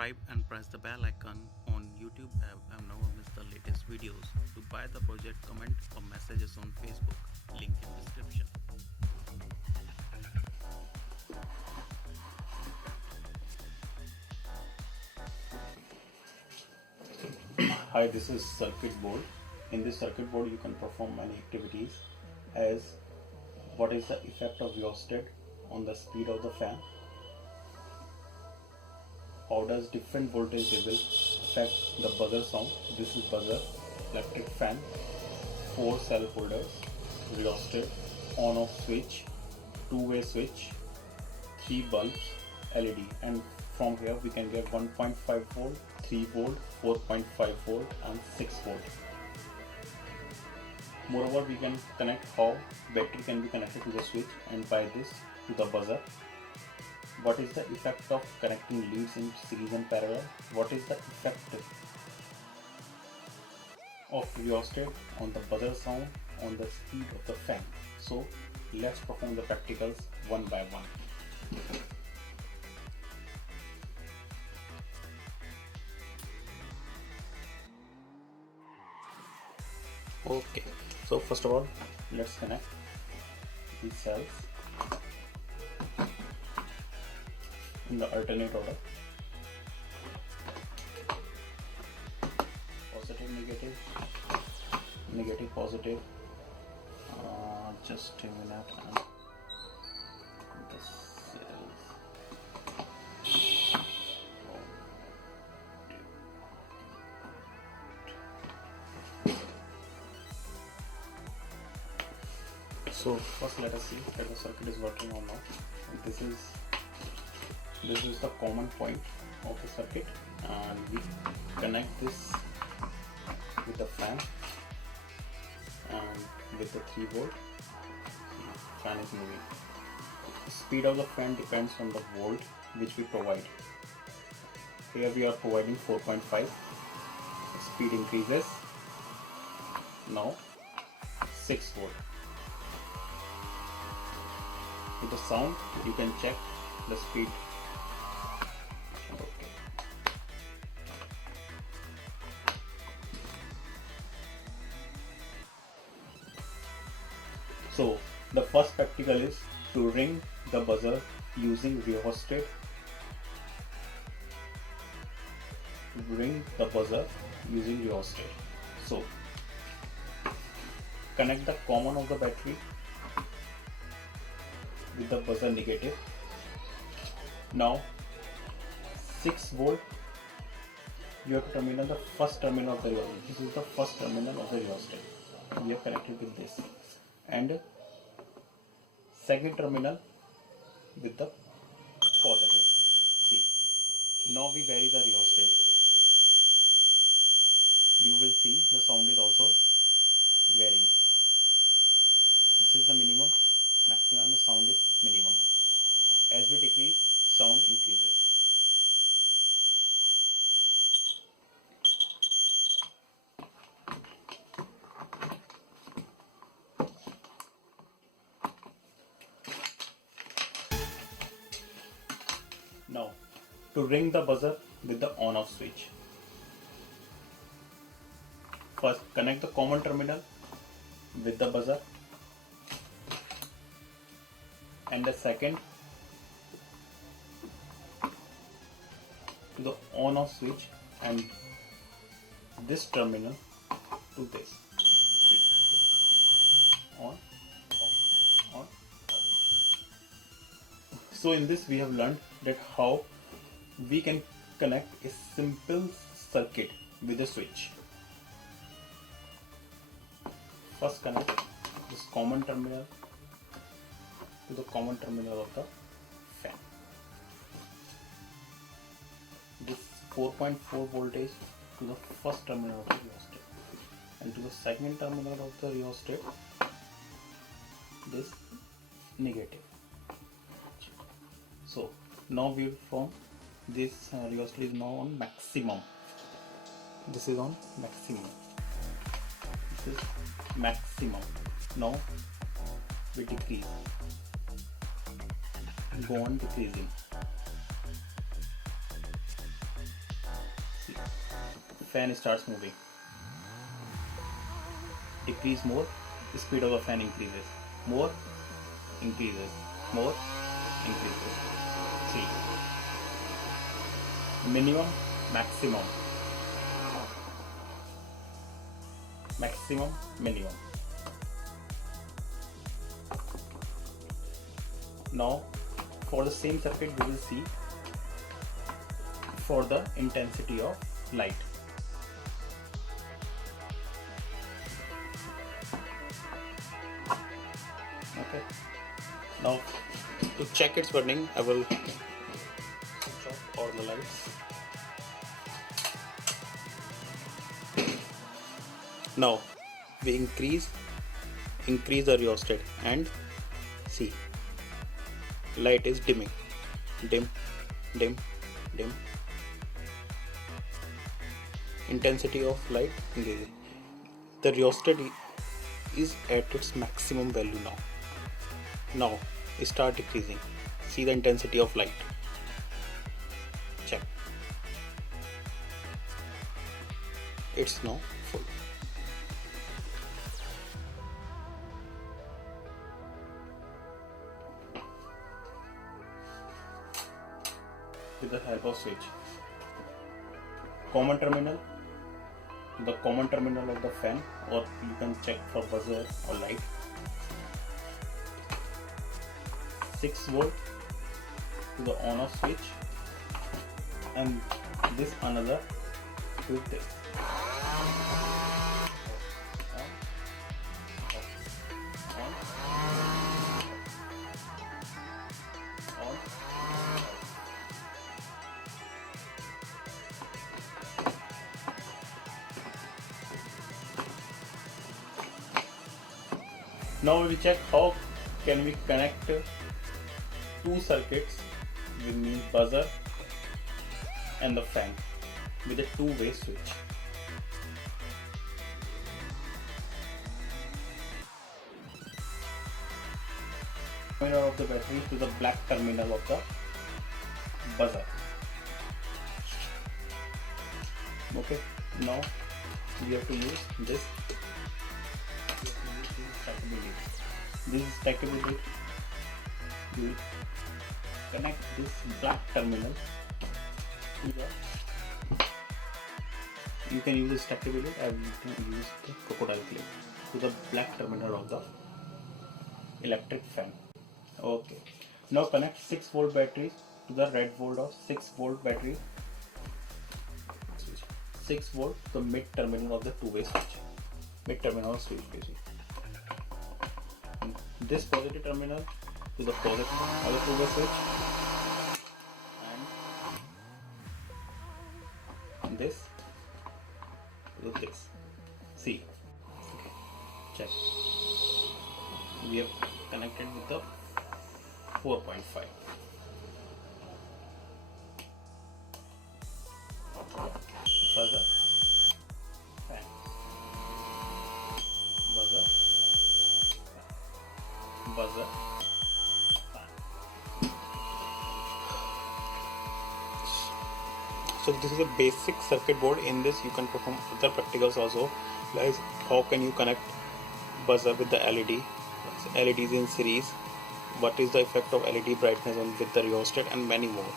subscribe and press the bell icon on YouTube app and never miss the latest videos. To buy the project, comment or messages on Facebook. Link in description. Hi, this is circuit board. In this circuit board, you can perform many activities as what is the effect of rheostat on the speed of the fan, how does different voltage level affect the buzzer sound. This is buzzer, electric fan, 4 cell holders, rheostat, on off switch, two-way switch, 3 bulbs, LED, and from here we can get 1.5 volt, 3 volt, 4.5 volt and 6 volt. Moreover, we can connect how battery can be connected to the switch, and by this to the buzzer. What is the effect of connecting leads in series and parallel? What is the effect of rheostat on the buzzer sound, on the speed of the fan? So let's perform the practicals one by one. Okay, so first of all, let's connect these cells in the alternate order. Positive, negative, negative, positive. Just a minute. And the cells. So first let us see that the circuit is working or not. This is the common point of the circuit, and we connect this with the fan and with the 3 volt. Fan is moving. The speed of the fan depends on the volt which we provide. Here we are providing 4.5. Speed increases. Now 6 volt. With the sound you can check the speed. Okay. So the first practical is to ring the buzzer using rheostat. Ring the buzzer using rheostat. So connect the common of the battery with the buzzer negative. Now 6 volt, you have to terminate the first terminal of the rheostat. This is the first terminal of the rheostat. We have connected with this, and second terminal with the positive. See, now we vary the rheostat. You will see the sound is also varying. This is the minimum, maximum, and the sound is minimum. As we decrease, sound increases. Now, to ring the buzzer with the on-off switch. First, connect the common terminal with the buzzer, and the second to the on-off switch, and this terminal to this. See, on, off, on, off. So in this we have learned that how we can connect a simple circuit with a switch. First connect this common terminal to the common terminal of the fan. This 4.4 voltage to the first terminal of the rheostat, and to the second terminal of the rheostat this negative. So now we from this rheostat is now on maximum. This is on maximum. This is maximum. Now we decrease, go on decreasing. fan starts moving. Decrease more, speed of the fan increases. More, increases. More, increases. See. Minimum, maximum. Maximum, minimum. Now, for the same circuit, we will see for the intensity of light. Okay. Now, to check its burning, I will switch off all the lights. Now, we increase the rheostat and see, light is dimming. Dim, dim, dim. Intensity of light increasing. The rheostat is at its maximum value now. Now start decreasing. See the intensity of light. Check. It's now full. With the help of switch. Common terminal. The common terminal of the fan, or you can check for buzzer or light. 6 volt to the on off switch, and this another to this. Now we will check how can we connect two circuits, we mean buzzer and the fan, with a two-way switch. Terminal of the battery to the black terminal of the buzzer. Okay, now we have to use this. This is stackability. You will connect this black terminal to the. You can use the stackability, and you can use the crocodile clip to the black terminal of the electric fan. Okay. Now connect 6 volt batteries to the red volt of 6 volt battery. 6 volt to the mid terminal of the two-way switch. Mid terminal switch basically. This positive terminal to the positive of the two-way switch, and this to this. See, okay. Check. We have connected with the 4.5. Buzzer, fan, buzzer, fan, buzzer, fan. So this is a basic circuit board. In this you can perform other practicals also, like how can you connect buzzer with the LED, LEDs in series, what is the effect of LED brightness on with the rheostat, and many more.